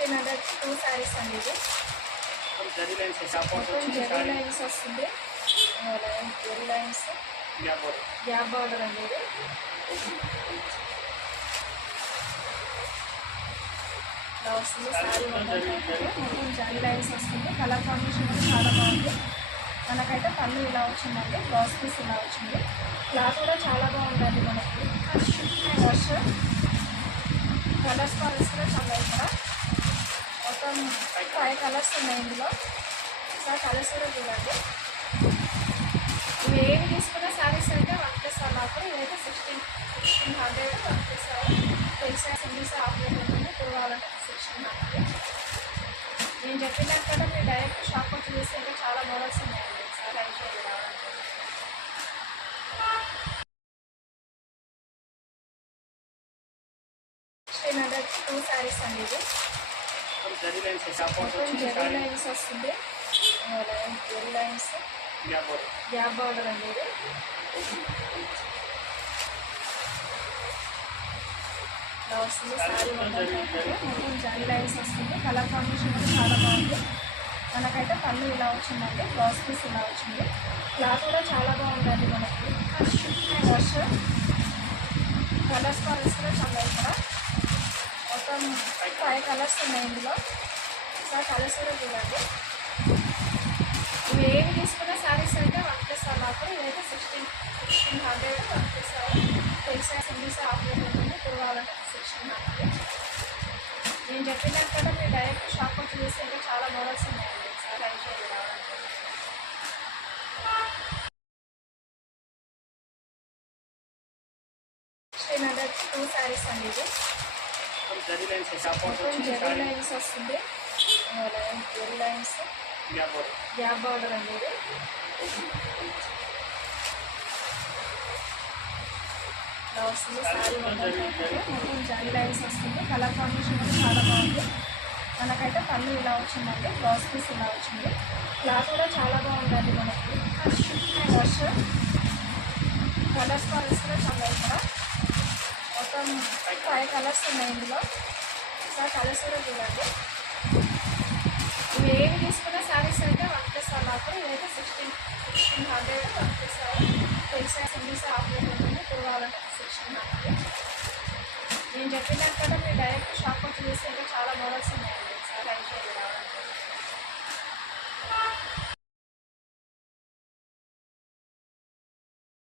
Two saris అండి ఇది. మొత్తం జరీ లైన్స్ వస్తుంది. జరీ లైన్స్ గ్యాప్ బార్డర్ అండి ఇది. ఇలా వస్తుంది శారీ మొత్తం జరీ లైన్స్ వస్తుంది. కలర్ కాంబినేషన్ కూడా చాలా బాగుంది. మనకైతే పళ్ళు ఇలా వచ్చిందండి, బ్లౌజ్ పీస్ ఇలా వచ్చింది. క్లాత్ కూడా చాలా బాగుంటుంది. మనకి వాష్ కలర్స్ కాలర్స్ కూడా చాలా ఇక్కడ మొత్తం 5 కలర్స్ ఉన్నాయి ఇందులో. ఒకసారి కలర్స్ కూడా చూడండి. ఇవి ఏవి తీసుకున్న శారీస్ అయితే 1+1 ఆఫర్. ఇదైతే 1600 తెలిసిన సింగిల్స్ ఆఫర్ ఉంటుంది. ఇప్పుడు కావాలంటే 1600. నేను చెప్పినట్టు కూడా మీరు డైరెక్ట్ షాప్ వచ్చి చూస్తే చాలా మోడల్స్ ఉన్నాయండి. ఒకసారి ట్రై చేయండి రావాలంటే. టూ శారీస్ అండి ఇది. మొత్తం జరీ లైన్స్ వస్తుంది. జరీ లైన్స్ గ్యాప్ బార్డర్ అండి ఇది. ఇలా వస్తుంది శారీ మొత్తం జరీ లైన్స్ వస్తుంది. కలర్ కాంబినేషన్ కూడా చాలా బాగుంది. మనకైతే పళ్ళు ఇలా వచ్చిందండి, బ్లౌజ్ పీస్ ఇలా వచ్చింది. క్లాత్ కూడా చాలా బాగుంటుంది. మనకి వాష్ కలర్స్ కూడా చాలా ఇక్కడ మొత్తం 5 కలర్స్ ఉన్నాయి ఇందులో. ఒకసారి కలర్స్ కూడా చూడండి. ఇవి ఏవి తీసుకున్న శారీస్ అయితే 1+1 ఆఫర్. ఇదైతే 1600 తెలిసిన సింగిల్స్ ఆఫర్ ఉంటుంది. ఇప్పుడు కావాలంటే 1600. నేను చెప్పినట్టు కూడా మీరు డైరెక్ట్ షాప్ వచ్చి చూస్తే చాలా మోడల్స్ ఉన్నాయండి. ఒకసారి ట్రై చేయండి రావాలంటే. టూ శారీస్ అండి ఇది. మొత్తం జరీ లైన్స్ వస్తుంది. జరీ లైన్స్ గ్యాప్ బార్డర్ అండి ఇది. ఇలా వస్తుంది శారీ మొత్తం జరీ లైన్స్ వస్తుంది. కలర్ కాంబినేషన్ కూడా చాలా బాగుంది. మనకైతే పళ్ళు ఇలా వచ్చిందండి, బ్లౌజ్ పీస్ ఇలా వచ్చింది. క్లాత్ కూడా చాలా బాగుంటుంది. మనకి వాష్ కలర్స్ కూడా చాలా ఇక్కడ మొత్తం 5 కలర్స్ ఉన్నాయి ఇందులో. ఒకసారి కలర్స్ కూడా చూడండి. ఇవి ఏవి తీసుకున్న శారీస్ అయితే 1+1 ఆఫర్. ఇదైతే 1600 తెలిసిన సింగిల్స్ ఆఫర్ ఉంటుంది. ఇప్పుడు కావాలంటే 1600. నేను చెప్పినట్టు కూడా మీరు డైరెక్ట్ షాప్ వచ్చి చూస్తే చాలా మోడల్స్ ఉన్నాయండి. ఒకసారి ట్రై చేయండి రావాలంటే.